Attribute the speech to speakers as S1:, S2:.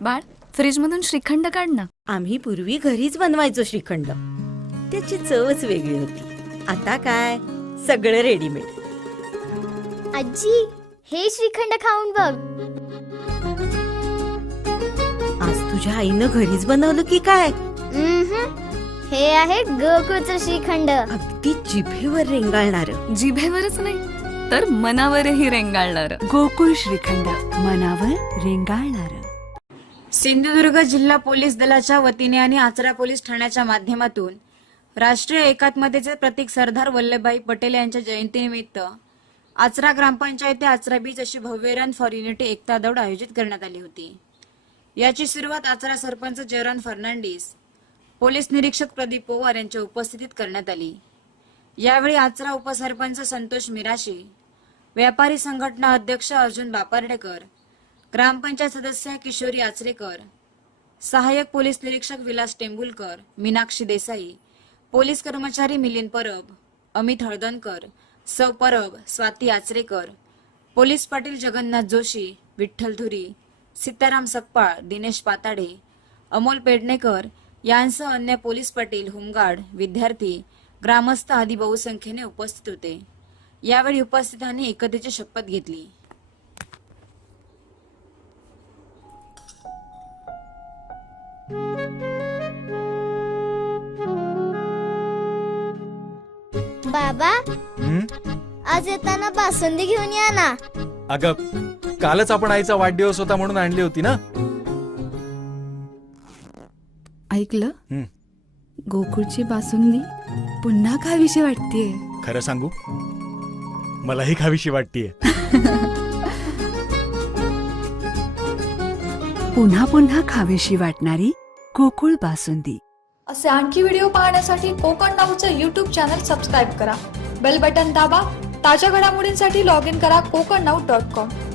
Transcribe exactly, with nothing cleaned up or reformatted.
S1: बाळ, फ्रीज मधून श्रीखंड काढ ना.
S2: आम्ही पूर्वी घरीच बनवायचो श्रीखंड. त्याची चवच वेगळी होती. आता काय सगळं रेडीमेड.
S3: आजी, हे श्रीखंड खाऊन बघ.
S2: आज तुझ्या आईनं घरीच बनवलं की काय?
S3: उम्हम. हे आहे गोकुळचं श्रीखंड.
S2: अगदी जिभेवर रेंगाळणार.
S1: जिभेवरच नाही तर मनावरही रेंगाळणार.
S4: गोकुळ श्रीखंड, मनावर रेंगाळणार.
S5: सिंधुदुर्ग जिल्हा पोलीस दलाच्या वतीने आणि आचरा पोलीस ठाण्याच्या माध्यमातून राष्ट्रीय एकात्मतेचे प्रतीक सरदार वल्लभभाई पटेल यांच्या जयंतीनिमित्त आचरा ग्रामपंचायत ते आचरा बीच अशी भव्य रन फॉर युनिटी एकता दौड आयोजित करण्यात आली होती. याची सुरुवात आचरा सरपंच जयरान फर्नांडिस, पोलीस निरीक्षक प्रदीप पवार यांच्या उपस्थितीत करण्यात आली. यावेळी आचरा उपसरपंच संतोष मिराशी, व्यापारी संघटना अध्यक्ष अर्जुन बापार्डेकर, ग्रामपंचायत सदस्य किशोरी आचरेकर, सहाय्यक पोलीस निरीक्षक विलास टेंबुलकर, मीनाक्षी देसाई, पोलीस कर्मचारी मिलिंद परब, अमित हळदणकर, सौ परब, स्वाती आचरेकर, पोलीस पाटील जगन्नाथ जोशी, विठ्ठल धुरी, सीताराम सकपाळ, दिनेश पाताडे, अमोल पेडणेकर यांसह अन्य पोलीस पाटील, होमगार्ड, विद्यार्थी, ग्रामस्थ आदी बहुसंख्येने उपस्थित होते. यावेळी उपस्थितांनी एकतेची शपथ घेतली.
S3: बाबा,
S6: हं?
S3: आज येताना बासुंदी घेऊन या ना.
S6: अगं, कालच आपण आईचा वाढदिवस होता म्हणून आणली होती ना.
S4: ऐकलं?
S6: हं.
S4: गोकुळची बासुंदी पुन्हा खावीशी वाटतेय.
S6: खरं सांगू, मलाही खावीशी वाटतेय.
S4: पुन्हा पुन्हा खावीशी वाटणारी गोकुळ बासुंदी.
S7: असे आणखी व्हिडिओ पाहण्यासाठी कोकण नाऊचं यूट्यूब चॅनल सबस्क्राईब करा. बेल बटन दाबा. ताज्या घडामोडींसाठी लॉग इन करा कोकण नाऊ डॉट कॉम.